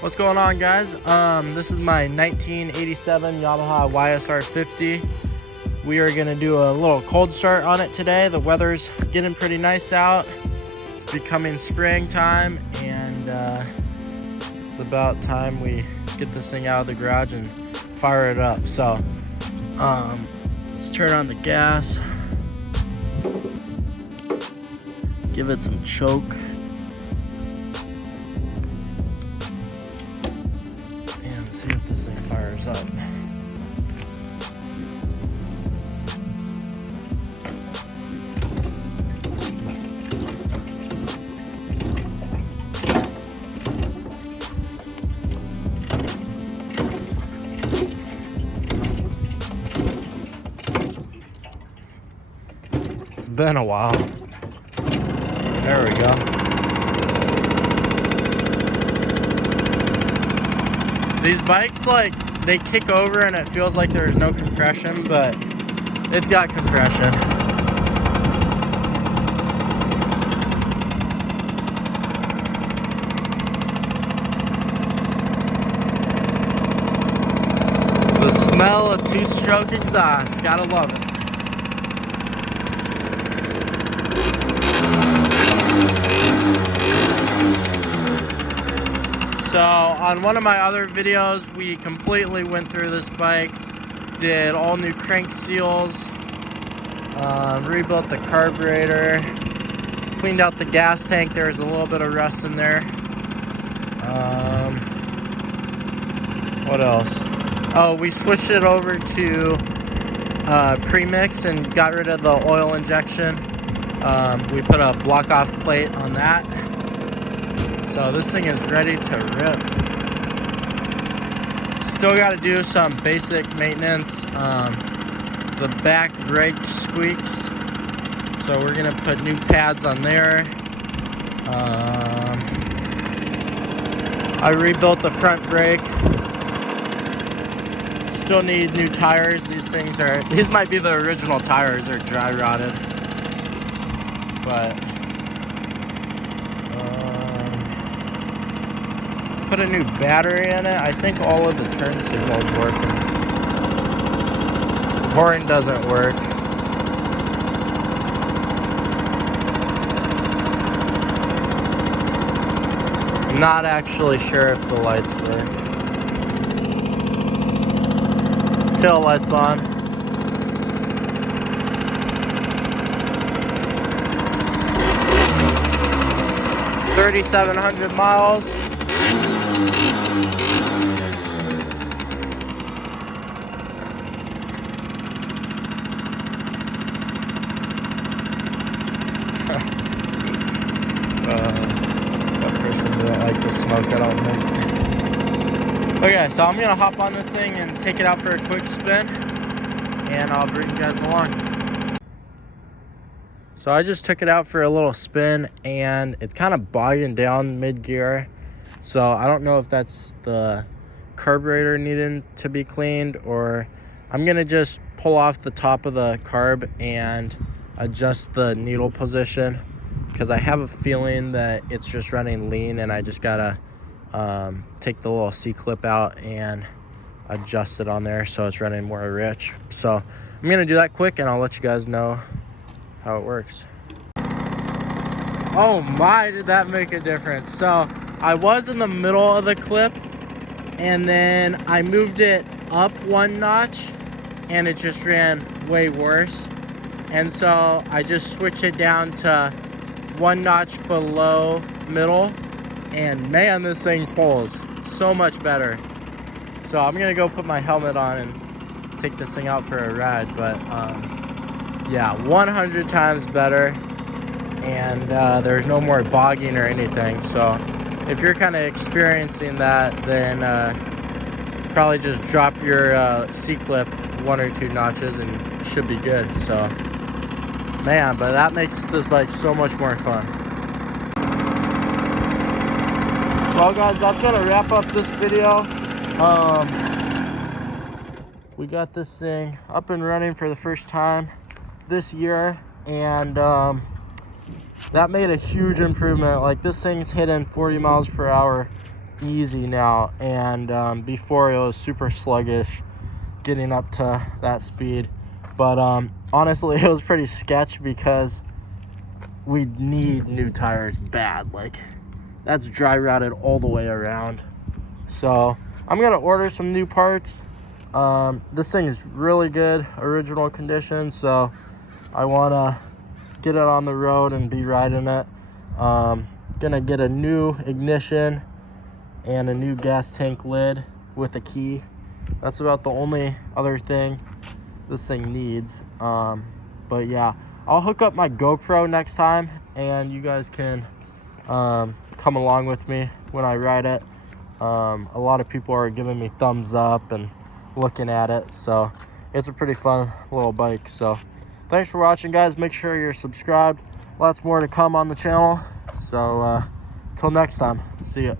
What's going on, guys? This is my 1987 Yamaha YSR50. We are gonna do a little cold start on it today. The weather's getting pretty nice out. It's becoming springtime, and it's about time we get this thing out of the garage and fire it up. So let's turn on the gas, give it some choke, and see if this thing fires up. It's been a while. There we go. These bikes, like, they kick over and it feels like there's no compression, but it's got compression. The smell of two-stroke exhaust, gotta love it. So on one of my other videos, we completely went through this bike, did all new crank seals, rebuilt the carburetor, cleaned out the gas tank. There was a little bit of rust in there. What else? Oh, we switched it over to premix and got rid of the oil injection. We put a block off plate on that. So this thing is ready to rip. Still got to do some basic maintenance. The back brake squeaks, so we're gonna put new pads on there. I rebuilt the front brake. Still need new tires. These might be the original tires. They're dry rotted, but put a new battery in it. I think all of the turn signals working. Horn doesn't work. I'm not actually sure if the lights work. Tail lights on. $3,700 miles. What person doesn't like the smoke? I don't think. Okay, so I'm gonna hop on this thing and take it out for a quick spin, and I'll bring you guys along. So I just took it out for a little spin, and it's kind of bogging down mid-gear. So I don't know if that's the carburetor needing to be cleaned, or I'm gonna just pull off the top of the carb and adjust the needle position, because I have a feeling that it's just running lean, and I just gotta take the little C-clip out and adjust it on there so it's running more rich. So I'm gonna do that quick, and I'll let you guys know how it works. Oh my, did that make a difference. So I was in the middle of the clip, and then I moved it up one notch, and it just ran way worse. And so I just switched it down to one notch below middle, and man, this thing pulls so much better. So I'm gonna go put my helmet on and take this thing out for a ride. But yeah, 100 times better, and there's no more bogging or anything. So if you're kind of experiencing that, then probably just drop your C-clip 1 or 2 notches and it should be good. So man, but that makes this bike so much more fun. Well guys, that's gonna wrap up this video. We got this thing up and running for the first time this year, and that made a huge improvement. Like, this thing's hitting 40 miles per hour easy now, and before it was super sluggish getting up to that speed. But honestly, it was pretty sketch because we need new tires bad. Like, that's dry rotted all the way around. So I'm gonna order some new parts. This thing is really good, original condition, so I want to get it on the road and be riding it. Gonna get a new ignition and a new gas tank lid with a key. That's about the only other thing this thing needs. But yeah, I'll hook up my GoPro next time, and you guys can come along with me when I ride it. A lot of people are giving me thumbs up and looking at it, so it's a pretty fun little bike. So thanks for watching, guys. Make sure you're subscribed. Lots more to come on the channel. So till next time, see ya.